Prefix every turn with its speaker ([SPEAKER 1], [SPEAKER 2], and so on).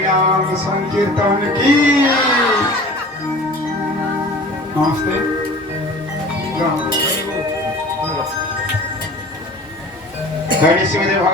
[SPEAKER 1] नाम संकीर्तन की। नमस्ते। गणेश देव